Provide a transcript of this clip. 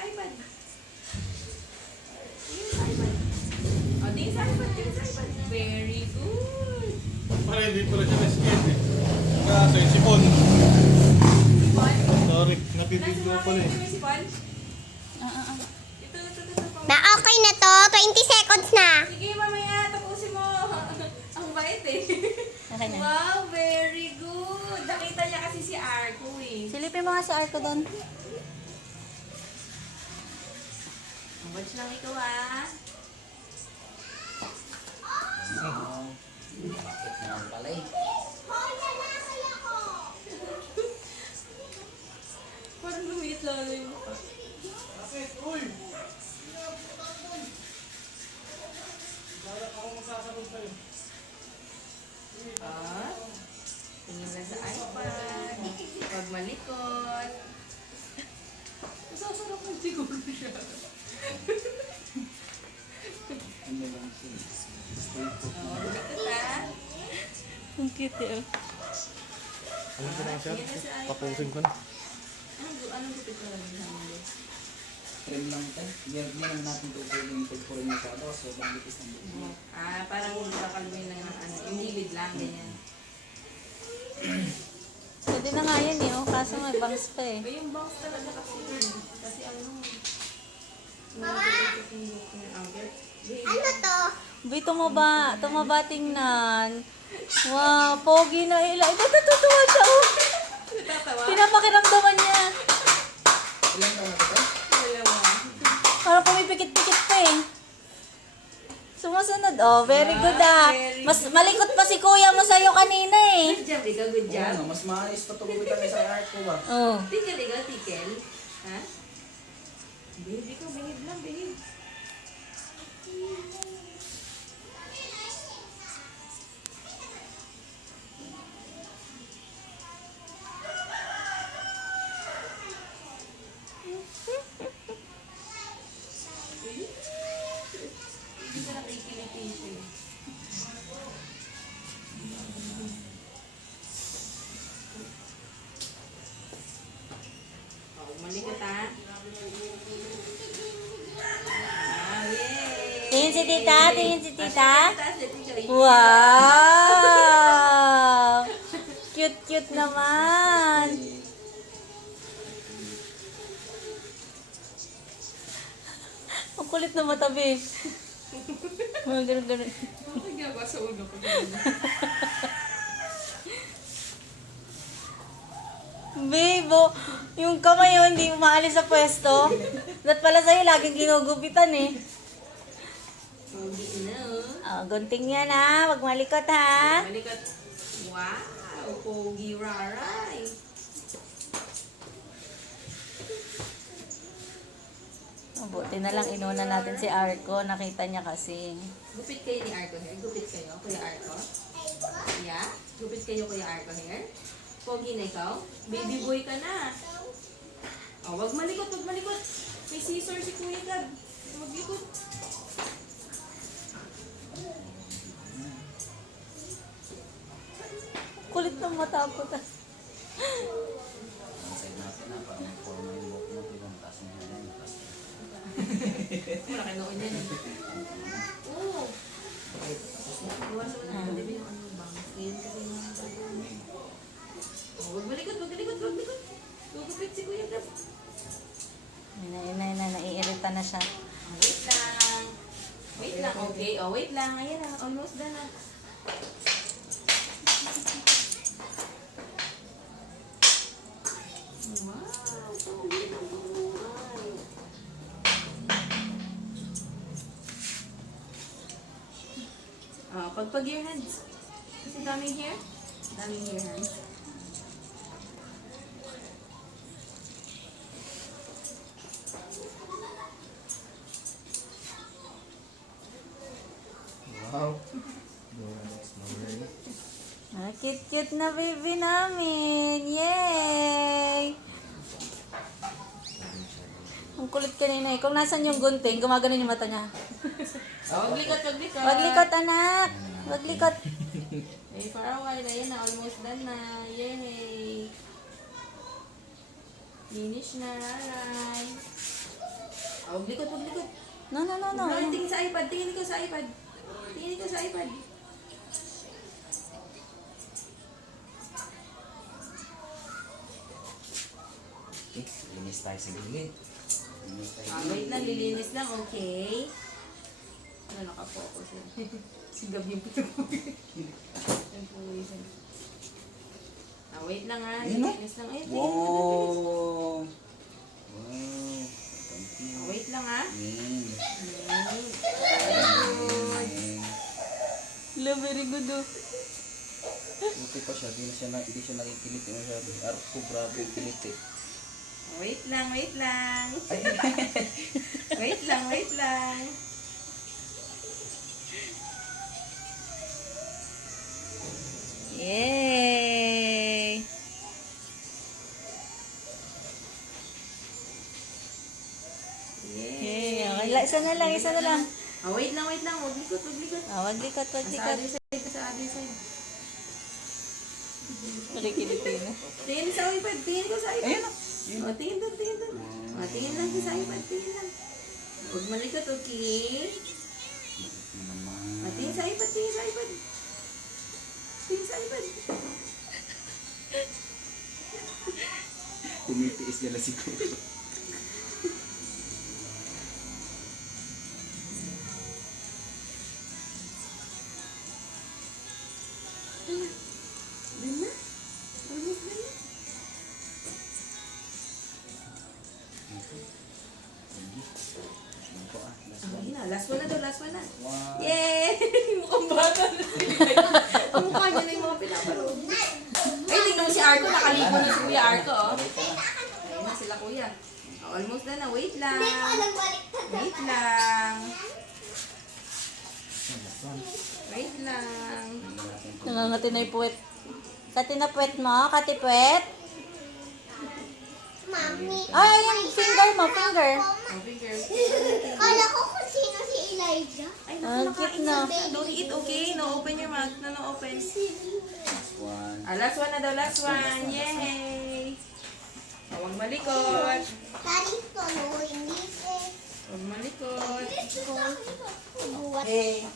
sa iPad. Tingin sa iPad. O, tingin sa iPad. Tingin sa iPad. Very good. Para hindi pala siya na-skate eh. Kasi si Bon. Bon? Sorry, napibigyo pala eh. Nasa si Bon? Ah. Ito. Na okay na to. 20 seconds na. Sige, mamaya. Tapusin mo. Ang bait eh. Okay na. Wow, very good. Nakita niya kasi si Arco eh. Silipin mo nga si Arco doon. Watch lang ikaw ah. Bakit naman pala eh? Parang lumiit lalo yung mukha. Bakit? Uy! Ako magsasagot sa'yo. Ah, tingin lang sa iPad. Huwag malikot. Masasarap ng siguro siya. Ano lang siya? Oh, malikot ah. Ang cute eh. Alam ko na siya. Tapusin ko na. Anong gupit mo lang sa mga? Trim lang ito. Hindi naman natin tutuloy yung pagpurin ng kado. So, banggitis ng buko. Ah, parang kakalmoy lang ng ano. Yung gilid lang, ganyan. Pwede na nga yan eh. Oh. Kaso may bangs pa eh. Ay, yung bangs talaga kasi yun. Kasi ano, nagpapit yung outfit. Ano to? Uy, tumaba tingnan. Wow, pogi na ila. Ito, natutuwa siya oh. Natatawa? Pinapakiramdaman niya. Ilan taon na ito? Dalawa. Parang pumipikit-pikit pa eh. Sumusunod. Oh, very good ah. Very Mas malikot pa si kuya mo sa'yo kanina eh. Good job, ikaw. Good job. Oo, mas maayos pa tuloy kami sa art ko ba? Oh. Tikel, ikaw, tikel. Ha? Baby ko, behave lang, behave. Hindi ka nakikiliti siya. Oh, malikot ha. Ah, yay! Tingin si tita, tingin si tita. Taas na, teacher. Wow! Cute naman. Ang kulit na matabi. Mga ganun. Nagagawa sa ulo ko. Babe, oh, yung kamay oh, hindi umaalis sa pwesto. Dapat pala sa'yo laging ginugupitan eh. Pogi na, oh. Oh, gunting yan ha. Wag malikot ha. Malikot. Wow! Pogi raray. Buti na lang inuna natin si Arco. Nakita niya kasi. Gupit kayo ni Arco Hair? Gupit kayo, Kuya Arco? Yeah? Gupit kayo, Kuya Arco Hair? Pogi na ikaw? Baby boy ka na. Oh, wag malikot, wag malikot. May scissor si Kuya Gab. Maglikot. Kulit ng matapot ah. Ang side natin na parang may forma yung buhok mo. Diba? Mataas mo yan. Mataas mo. Malaki noon yan. Oo. Iwasan mo na. Di ba yung ano bang? Ngayon kasi yung mga bago. Oh, wag malikot, wag malikot, wag malikot. Gugupit si Kuya Gab. Naiirita na siya. Oh, wait lang. Wait lang, okay. Oh, wait lang. Ayan na, almost done na. Wow, pogi na buhay. Pagpag your hands. Kasi daming hair. Daming hair hands. Wow. Ah, cute na baby namin. Yay! Ang kulit kanina eh. Kung nasan yung gunting, gumagano yung mata niya. Oh, wag likot, wag likot. Wag likot anak. Wag likot. Eh, for a while, ayan na, almost done na. Yay! Finish na, Raray. Huwag likot, huwag likot. No. Tingin sa iPad, tingin ko sa iPad. Tingin ko sa iPad. Okay, linis tayo sa gilid. Linis tayo sa Wait lang, lilinis lang, okay? Ano, nakapokus yan. Sigab yung pitupuwi. Yung puwisan. Wait lang ha, Ayun, no? lilinis lang. Ay, Wow! Wow! Thank you. Wait lang ha. Mm. Hello, very good oh. Buti pa siya, hindi siya nakikilit. Arko, grabe yung kilit eh. Wait lang, wait lang. Wait lang, wait lang. Yay! Yay! Okay, isa na lang. Wait lang, wait lang. Huwag likot, huwag likot. Wag likot. Sa other side, sa other side. Nakikilitin na. Tingin sa iPad, tingin ko sa iPad. Ayun na! Tingin doon, tingin doon. Tingin lang sa iPad, tingin lang. Huwag malikot, okay? Naman. Tingin sa iPad, tingin sa iPad. Tingin sa iPad. Tumitiis niya lang siguro. Dun na. Almost dun na. Ito ah. Last one. Ayun na, last one na daw, last one na. Wow. Yay! Mukhang bata na sila. Ang mukha niya na yung mga pinapanood. Ay, tingnan mo si Arco, nakalipo na si Kuya Arco, oh. Ayun na sila Kuya. Almost na na, wait lang. Hindi ko alam baliktad. Wait lang. Last one. Wait lang. Tingnan natin kung Nangangati na yung puwet. Kati na puwet mo? Kati puwet? Mami. Ay, yung finger mo, finger. Okay, girl. Kala ko kung sino si Elijah. Ay, Ang naku, cute nakain na. na. Don't eat, okay? No, open your mouth. No, open. last one. Last one na daw, last one. Yay! Huwag malikot. Daddy, following this. Huwag malikot. Buwat. Yay!